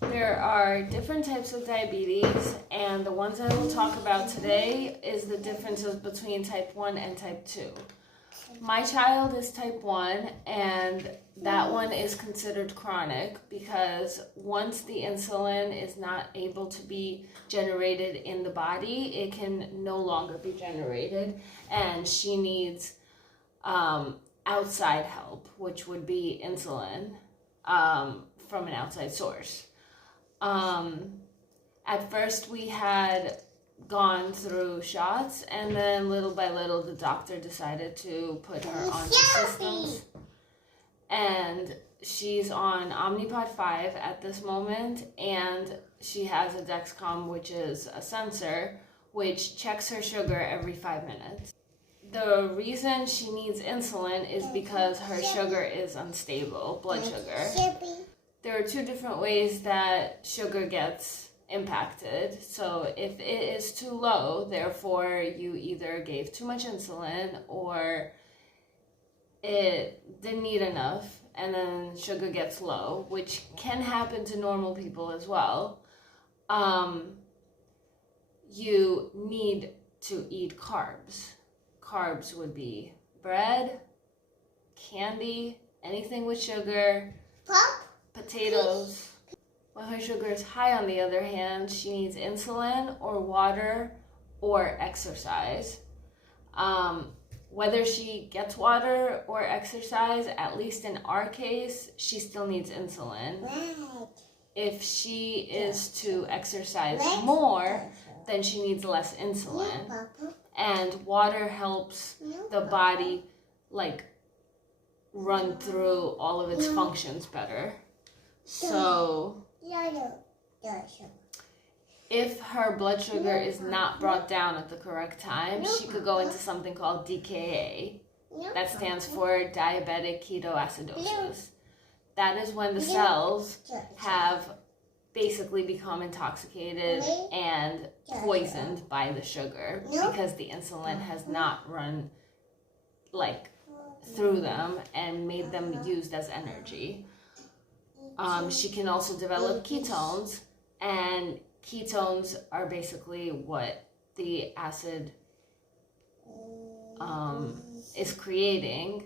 There are different types of diabetes, and the ones I will talk about today is the differences between type 1 and type 2. My child is type 1, and that one is considered chronic because once the insulin is not able to be generated in the body, it can no longer be generated, and she needs outside help, which would be insulin from an outside source. At first we had gone through shots, and then little by little the doctor decided to put her on systems, and she's on Omnipod 5 at this moment, and she has a Dexcom, which is a sensor which checks her sugar every 5 minutes. The reason she needs insulin is because her sugar is unstable, blood sugar. There are two different ways that sugar gets impacted. So if it is too low, therefore you either gave too much insulin or it didn't eat enough, and then sugar gets low, which can happen to normal people as well. You need to eat carbs. Carbs would be bread, candy, anything with sugar, potatoes. When her sugar is high, on the other hand, she needs insulin or water or exercise. Whether she gets water or exercise, at least in our case, she still needs insulin. If she is to exercise more, then she needs less insulin. And water helps the body run through all of its functions better. So if her blood sugar is not brought down at the correct time, she could go into something called DKA. That stands for diabetic ketoacidosis. That is when the cells have basically become intoxicated and poisoned by the sugar because the insulin has not run through them and made them used as energy. She can also develop ketones, and ketones are basically what the acid is creating.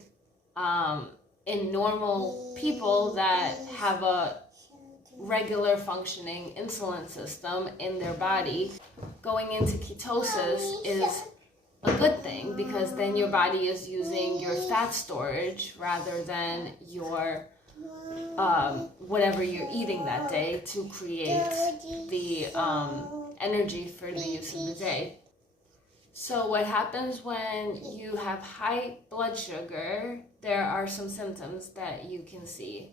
In normal people that have a regular functioning insulin system in their body, going into ketosis is a good thing because then your body is using your fat storage rather than your whatever you're eating that day to create the energy for the use of the day. So what happens when you have high blood sugar, there are some symptoms that you can see.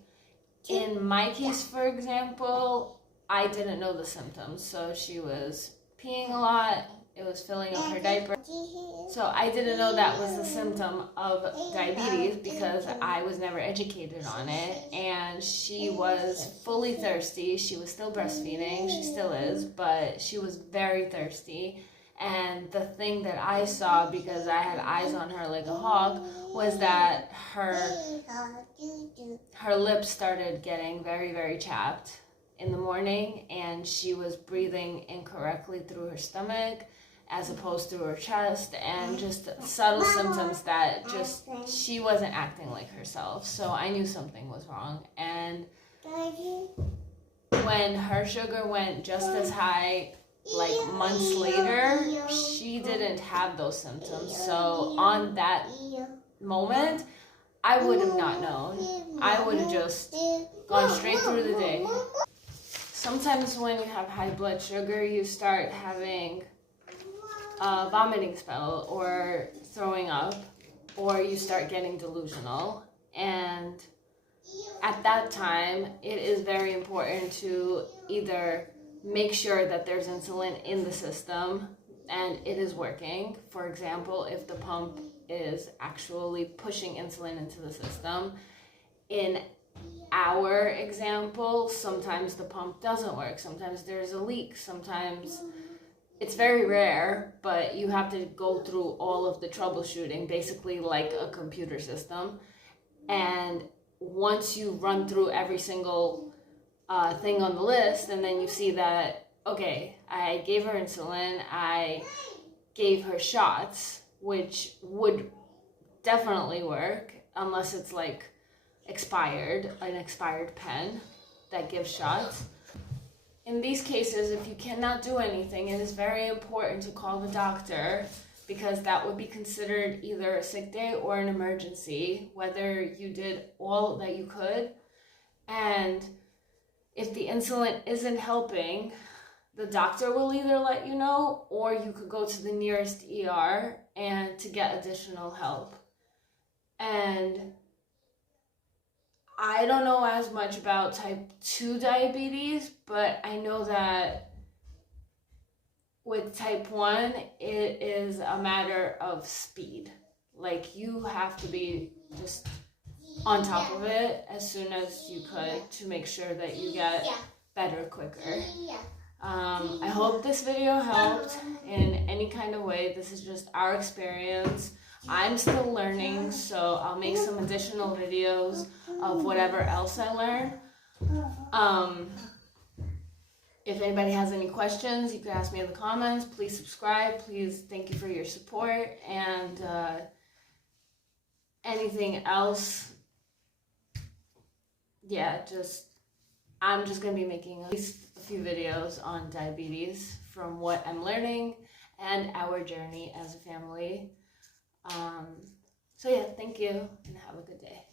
In my case, for example, I didn't know the symptoms. So she was peeing a lot, it was filling up her diaper. So I didn't know that was the symptom of diabetes because I was never educated on it. And she was fully thirsty. She was still breastfeeding, she still is, but she was very thirsty. And the thing that I saw, because I had eyes on her like a hawk, was that her lips started getting very, very chapped in the morning, and she was breathing incorrectly through her stomach as opposed to her chest, and just subtle symptoms that just she wasn't acting like herself. So I knew something was wrong. And when her sugar went just as high months later, she didn't have those symptoms. So on that moment, I would have not known. I would have just gone straight through the day. Sometimes when you have high blood sugar, you start having a vomiting spell or throwing up, or you start getting delusional. And at that time, it is very important to either make sure that there's insulin in the system and it is working. For example, if the pump is actually pushing insulin into the system. In our example, sometimes the pump doesn't work. Sometimes there's a leak. Sometimes it's very rare, but you have to go through all of the troubleshooting, basically like a computer system. And once you run through every single thing on the list, and then you see that, okay, I gave her insulin, I gave her shots, which would definitely work, unless it's like an expired pen that gives shots. In these cases, if you cannot do anything, it is very important to call the doctor, because that would be considered either a sick day or an emergency, whether you did all that you could. And if the insulin isn't helping, the doctor will either let you know, or you could go to the nearest ER and to get additional help. And I don't know as much about type 2 diabetes, but I know that with type 1, it is a matter of speed. Like, you have to be just on top of it as soon as you could to make sure that you get better quicker. I hope this video helped in any kind of way. This is just our experience. I'm still learning, so I'll make some additional videos of whatever else I learn. If anybody has any questions, you can ask me in the comments. Please subscribe. Please, thank you for your support. And anything else, I'm just going to be making at least a few videos on diabetes from what I'm learning and our journey as a family. So yeah, thank you and have a good day.